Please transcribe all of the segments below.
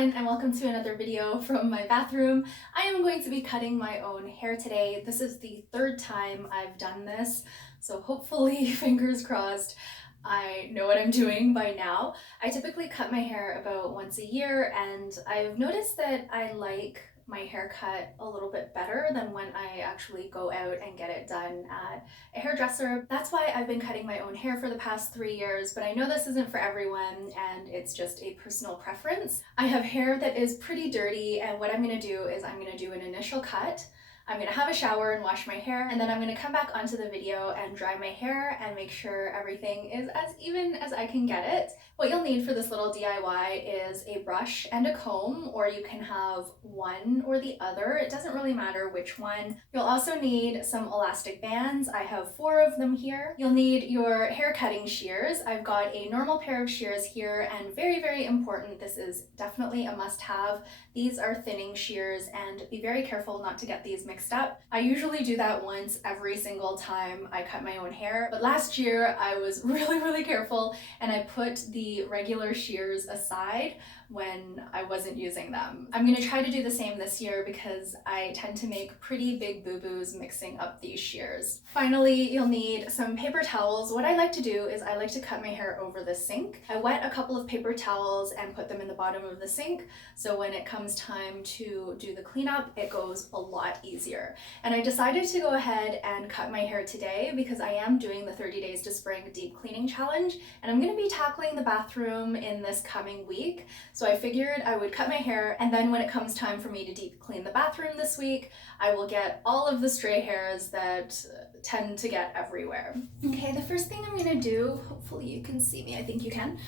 everyone, and welcome to another video from my bathroom. I am going to be cutting my own hair today. This is the third time I've done this, so hopefully, fingers crossed, I know what I'm doing by now. I typically cut my hair about once a year, and I've noticed that I like my haircut a little bit better than when I actually go out and get it done at a hairdresser. That's why I've been cutting my own hair for the past 3 years, but I know this isn't for everyone and it's just a personal preference. I have hair that is pretty dirty, and what I'm gonna do is I'm gonna do an initial cut. I'm gonna have a shower and wash my hair, and then I'm gonna come back onto the video and dry my hair and make sure everything is as even as I can get it. What you'll need for this little DIY is a brush and a comb, or you can have one or the other. It doesn't really matter which one. You'll also need some elastic bands. I have 4 of them here. You'll need your hair cutting shears. I've got a normal pair of shears here, and very, very important, this is definitely a must-have. These are thinning shears, and be very careful not to get these mixed up. I usually do that once every single time I cut my own hair, but last year I was really careful and I put the regular shears aside when I wasn't using them. I'm gonna try to do the same this year because I tend to make pretty big boo-boos mixing up these shears. Finally, you'll need some paper towels. What I like to do is I like to cut my hair over the sink. I wet a couple of paper towels and put them in the bottom of the sink, so when it comes time to do the cleanup, it goes a lot easier. And I decided to go ahead and cut my hair today because I am doing the 30 Days to Spring Deep Cleaning Challenge, and I'm gonna be tackling the bathroom in this coming week. So I figured I would cut my hair, and then when it comes time for me to deep clean the bathroom this week, I will get all of the stray hairs that tend to get everywhere. Okay, the first thing I'm gonna do, hopefully you can see me, I think you can,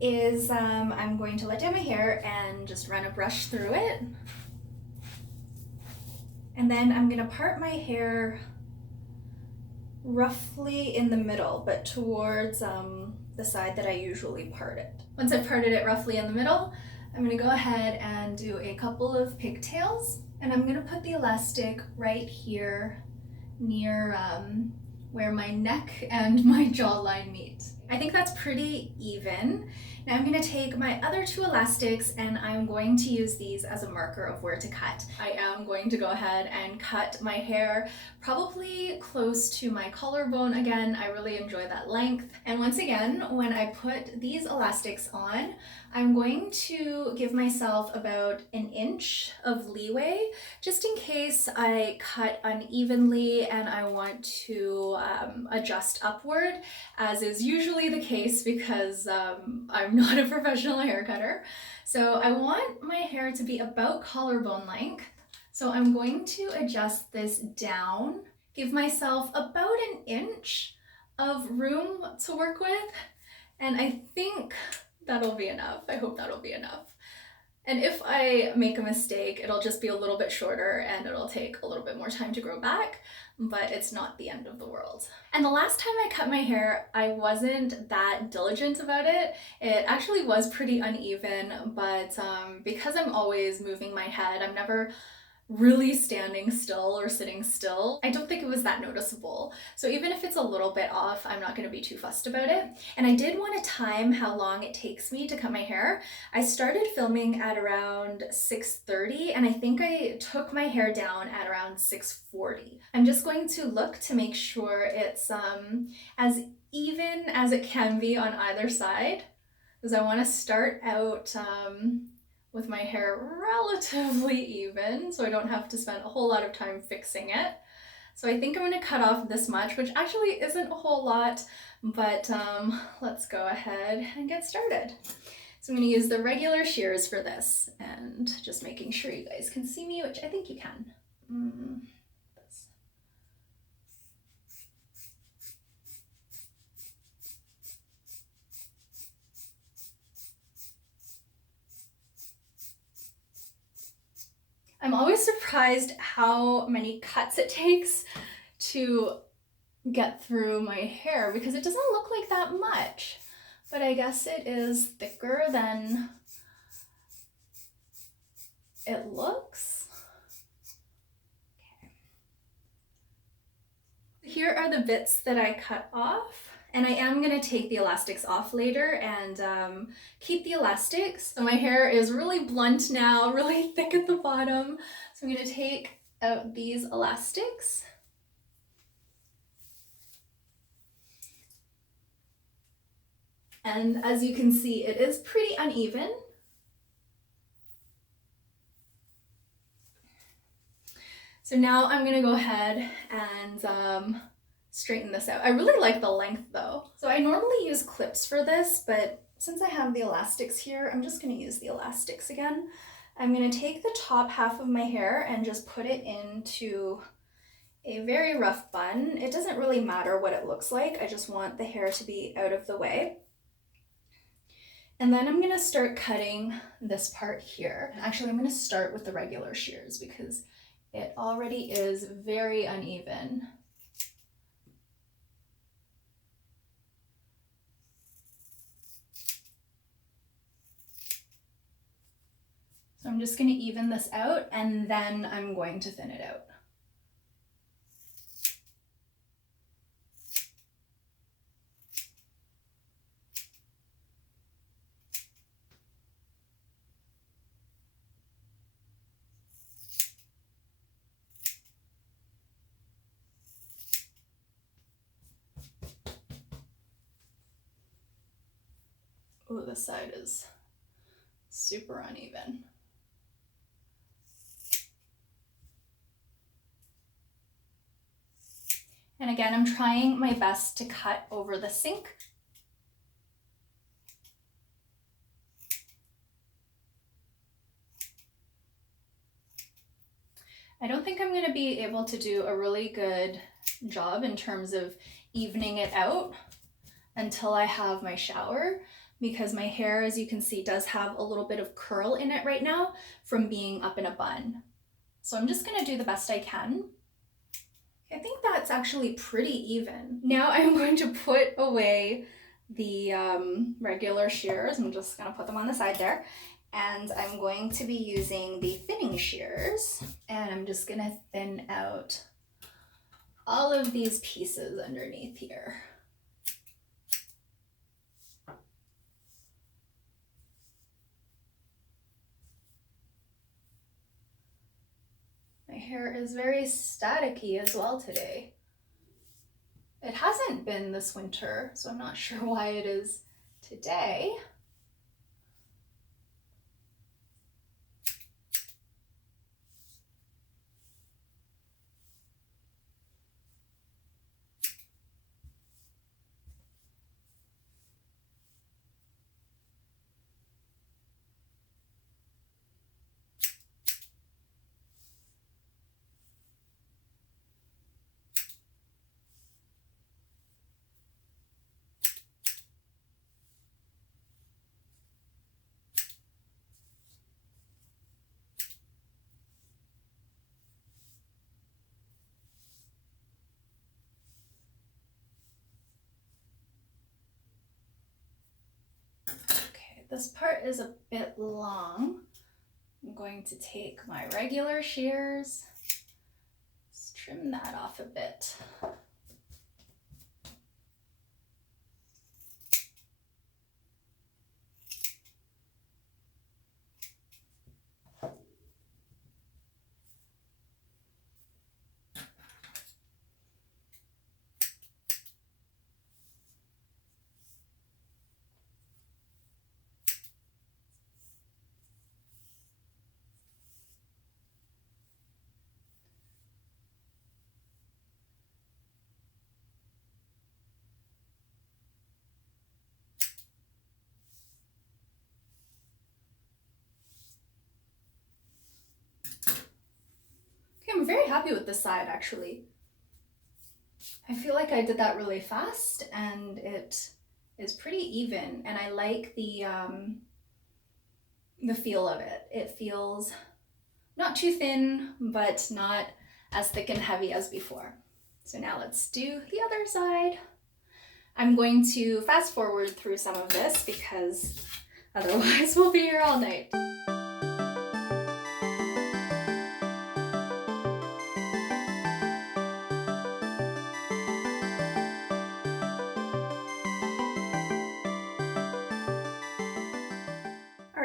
is I'm going to let down my hair and just run a brush through it. And then I'm gonna part my hair roughly in the middle, but towards the side that I usually part it. Once I've parted it roughly in the middle, I'm gonna go ahead and do a couple of pigtails, and I'm gonna put the elastic right here near where my neck and my jawline meet. I think that's pretty even. Now I'm gonna take my other 2 elastics and I'm going to use these as a marker of where to cut. I am going to go ahead and cut my hair probably close to my collarbone again. I really enjoy that length. And once again, when I put these elastics on, I'm going to give myself about 1 inch of leeway, just in case I cut unevenly and I want to adjust upward, as is usually the case because I'm not a professional hair cutter. So I want my hair to be about collarbone length. So I'm going to adjust this down, give myself about 1 inch of room to work with, and I think that'll be enough. I hope that'll be enough. And if I make a mistake, it'll just be a little bit shorter and it'll take a little bit more time to grow back, but it's not the end of the world. And the last time I cut my hair, I wasn't that diligent about it. It actually was pretty uneven, but because I'm always moving my head, I'm never really standing still or sitting still, I don't think it was that noticeable. So even if it's a little bit off, I'm not gonna be too fussed about it. And I did want to time how long it takes me to cut my hair. I started filming at around 6:30, and I think I took my hair down at around 6:40. I'm just going to look to make sure it's as even as it can be on either side, because I want to start out with my hair relatively even, so I don't have to spend a whole lot of time fixing it. So I think I'm gonna cut off this much, which actually isn't a whole lot, but let's go ahead and get started. So I'm gonna use the regular shears for this, and just making sure you guys can see me, which I think you can. I'm always surprised how many cuts it takes to get through my hair because it doesn't look like that much, but I guess it is thicker than it looks. Okay. Here are the bits that I cut off. And I am gonna take the elastics off later and keep the elastics. So my hair is really blunt now, really thick at the bottom. So I'm gonna take out these elastics. And as you can see, it is pretty uneven. So now I'm gonna go ahead and straighten this out. I really like the length though. So I normally use clips for this, but since I have the elastics here, I'm just gonna use the elastics again. I'm gonna take the top half of my hair and just put it into a very rough bun. It doesn't really matter what it looks like. I just want the hair to be out of the way. And then I'm gonna start cutting this part here. Actually, I'm gonna start with the regular shears because it already is very uneven. So I'm just gonna even this out and then I'm going to thin it out. Oh, this side is super uneven. And again, I'm trying my best to cut over the sink. I don't think I'm gonna be able to do a really good job in terms of evening it out until I have my shower, because my hair, as you can see, does have a little bit of curl in it right now from being up in a bun. So I'm just gonna do the best I can. I think that's actually pretty even. Now I'm going to put away the regular shears. I'm just gonna put them on the side there. And I'm going to be using the thinning shears. And I'm just gonna thin out all of these pieces underneath here. My hair is very staticky as well today. It hasn't been this winter, so I'm not sure why it is today. This part is a bit long. I'm going to take my regular shears, just trim that off a bit. I'm very happy with this side actually. I feel like I did that really fast and it is pretty even, and I like the feel of it. It feels not too thin, but not as thick and heavy as before. So now let's do the other side. I'm going to fast forward through some of this because otherwise we'll be here all night.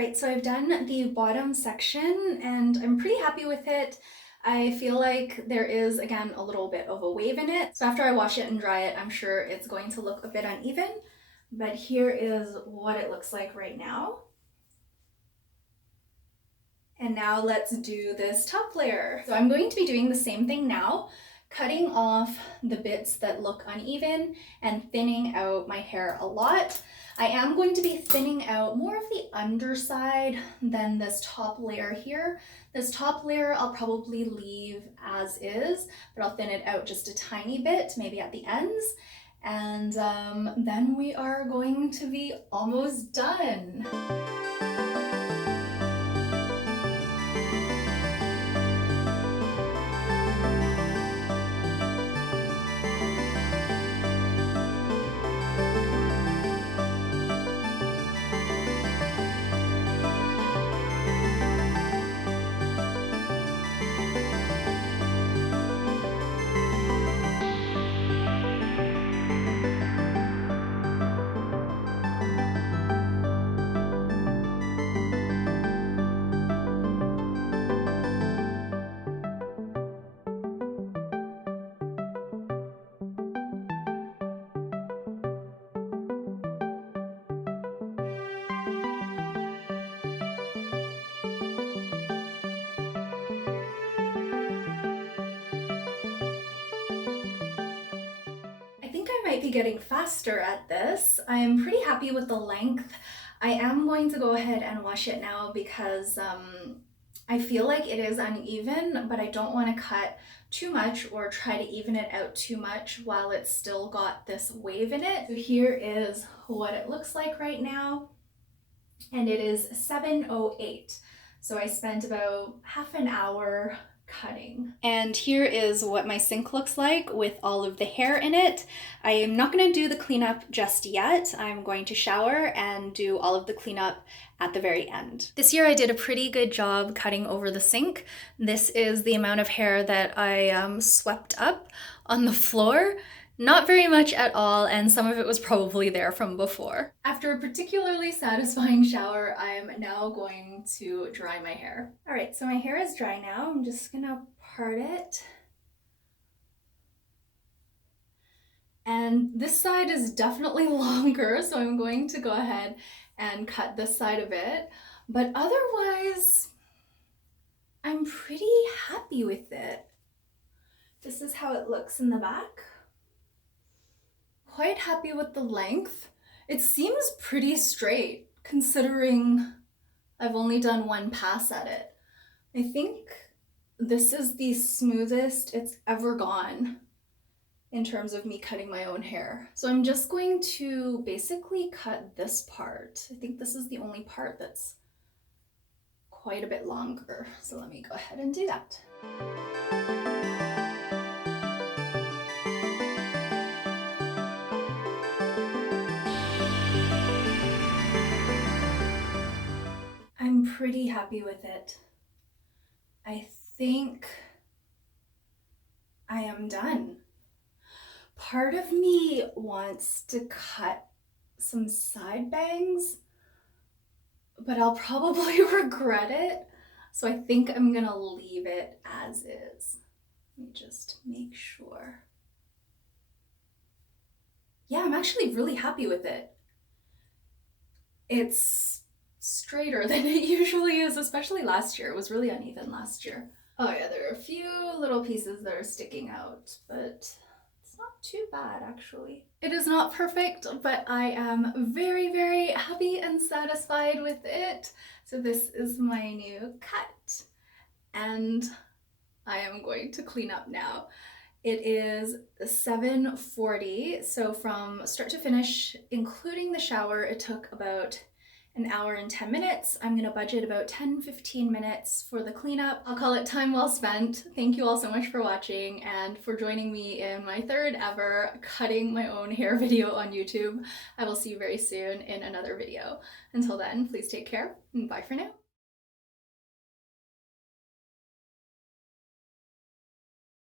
right, so I've done the bottom section and I'm pretty happy with it. I feel like there is, again, a little bit of a wave in it. So after I wash it and dry it, I'm sure it's going to look a bit uneven, but here is what it looks like right now. And now let's do this top layer. So I'm going to be doing the same thing now, cutting off the bits that look uneven and thinning out my hair a lot. I am going to be thinning out more of the underside than this top layer here. This top layer I'll probably leave as is, but I'll thin it out just a tiny bit, maybe at the ends. And then we are going to be almost done. Might be getting faster at this. I'm pretty happy with the length. I am going to go ahead and wash it now because I feel like it is uneven, but I don't want to cut too much or try to even it out too much while it's still got this wave in it. So here is what it looks like right now, and it is 7:08. So I spent about half an hour cutting. And here is what my sink looks like with all of the hair in it. I am not going to do the cleanup just yet. I'm going to shower and do all of the cleanup at the very end. This year I did a pretty good job cutting over the sink. This is the amount of hair that I swept up on the floor. Not very much at all, and some of it was probably there from before. After a particularly satisfying shower, I am now going to dry my hair. All right, so my hair is dry now. I'm just gonna part it. And this side is definitely longer, so I'm going to go ahead and cut this side of it. But otherwise, I'm pretty happy with it. This is how it looks in the back. Quite happy with the length. It seems pretty straight considering I've only done one pass at it. I think this is the smoothest it's ever gone in terms of me cutting my own hair. So I'm just going to basically cut this part. I think this is the only part that's quite a bit longer. So let me go ahead and do that. I'm pretty happy with it. I think I am done. Part of me wants to cut some side bangs, but I'll probably regret it. So I think I'm gonna leave it as is. Let me just make sure. Yeah, I'm actually really happy with it. It's straighter than it usually is, especially last year. It was really uneven last year. Oh yeah, there are a few little pieces that are sticking out, but it's not too bad actually. It is not perfect, but I am very, very happy and satisfied with it. So this is my new cut, and I am going to clean up now. It is 7:40, so from start to finish, including the shower, it took about an hour and 10 minutes. I'm gonna budget about 10-15 minutes for the cleanup. I'll call it time well spent. Thank you all so much for watching and for joining me in my third ever cutting my own hair video on YouTube. I will see you very soon in another video. Until then, please take care and bye for now.